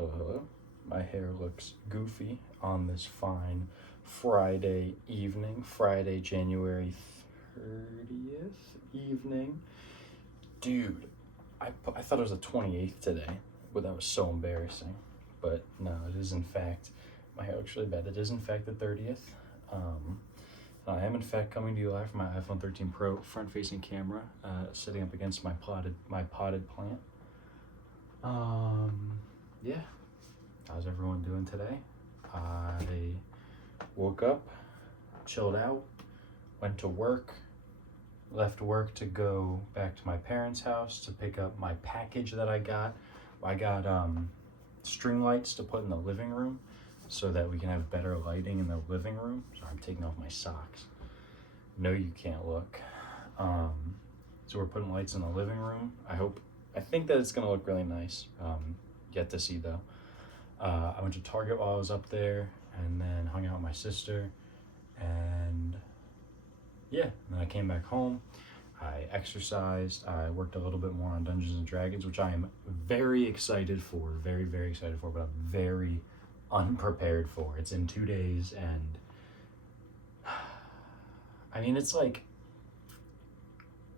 Hello, hello. My hair looks goofy on this fine Friday evening, Friday, January 30th evening. Dude, I thought it was the 28th today, but that was so embarrassing. But no, it is in fact, my hair looks really bad. It is in fact the 30th. I am in fact coming to you live from my iPhone 13 Pro front-facing camera, sitting up against my potted plant. Yeah. How's everyone doing today? I woke up, chilled out, went to work, left work to go back to my parents' house to pick up my package that I got. I got string lights to put in the living room so that we can have better lighting in the living room. Sorry, I'm taking off my socks. No, you can't look. So we're putting lights in the living room. I think that it's gonna look really nice. Yet to see though. I went to Target while I was up there and then hung out with my sister, and yeah, and then I came back home. I exercised. I worked a little bit more on Dungeons and Dragons, which I am very excited for, very, very excited for, but I'm very unprepared for. It's in 2 days, and I mean, it's like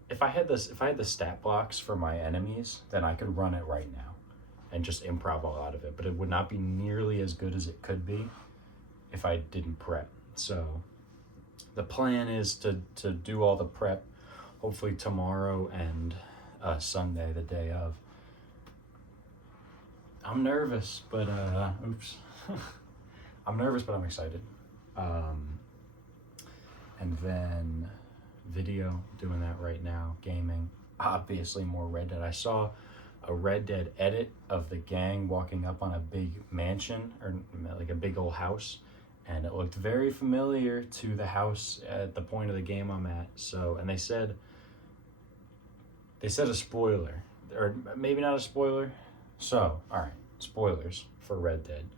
if I had the stat blocks for my enemies, then I could run it right now and just improv all out of it, but it would not be nearly as good as it could be if I didn't prep. So the plan is to do all the prep hopefully tomorrow and Sunday, the day of. I'm nervous, but oops. I'm nervous, but I'm excited. And then video, doing that right now, gaming, obviously more Red Dead. I saw a Red Dead edit of the gang walking up on a big mansion, or like a big old house, and it looked very familiar to the house at the point of the game I'm at. So, and they said a spoiler, or maybe not a spoiler. So, all right, spoilers for Red Dead.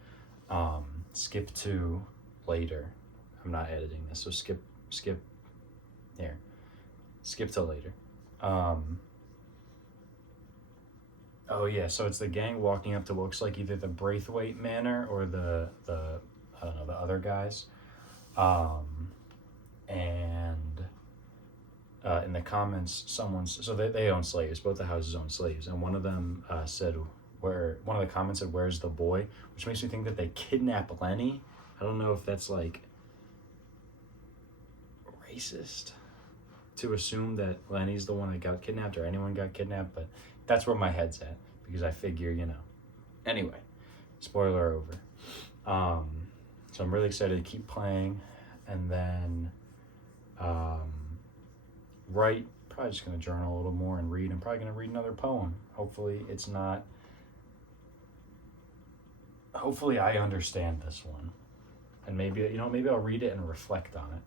Skip to later. I'm not editing this, so skip here. Skip to later. Oh yeah, so it's the gang walking up to what looks like either the Braithwaite Manor or the I don't know, the other guys. And in the comments, so they own slaves. Both the houses own slaves, and one of them said, one of the comments said, "Where's the boy?" Which makes me think that they kidnapped Lenny. I don't know if that's like racist to assume that Lenny's the one that got kidnapped, or anyone got kidnapped, but that's where my head's at, because I figure, Anyway, spoiler over. So I'm really excited to keep playing, and then probably just going to journal a little more and read. I'm probably going to read another poem. Hopefully I understand this one, and maybe I'll read it and reflect on it.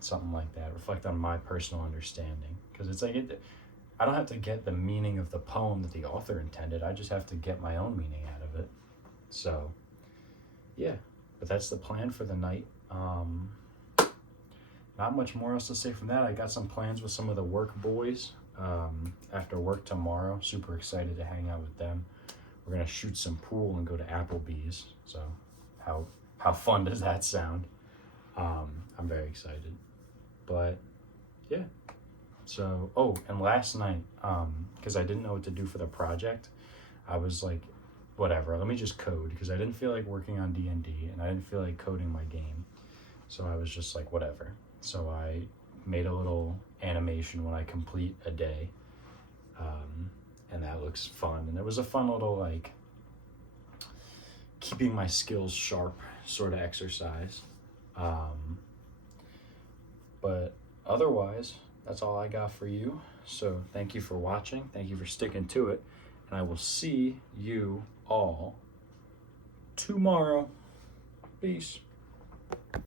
Something like that. Reflect on my personal understanding, because it's like I don't have to get the meaning of the poem that the author intended. I just have to get my own meaning out of it. So, yeah, but that's the plan for the night. Not much more else to say from that. I got some plans with some of the work boys after work tomorrow. Super excited to hang out with them. We're gonna shoot some pool and go to Applebee's. So, how fun does that sound? I'm very excited. But yeah. So, and last night, because I didn't know what to do for the project, I was like, whatever, let me just code, because I didn't feel like working on D&D, and I didn't feel like coding my game. So I was just like, whatever. So I made a little animation when I complete a day, and that looks fun. And it was a fun little, like, keeping my skills sharp sort of exercise. But otherwise, that's all I got for you. So thank you for watching. Thank you for sticking to it. And I will see you all tomorrow. Peace.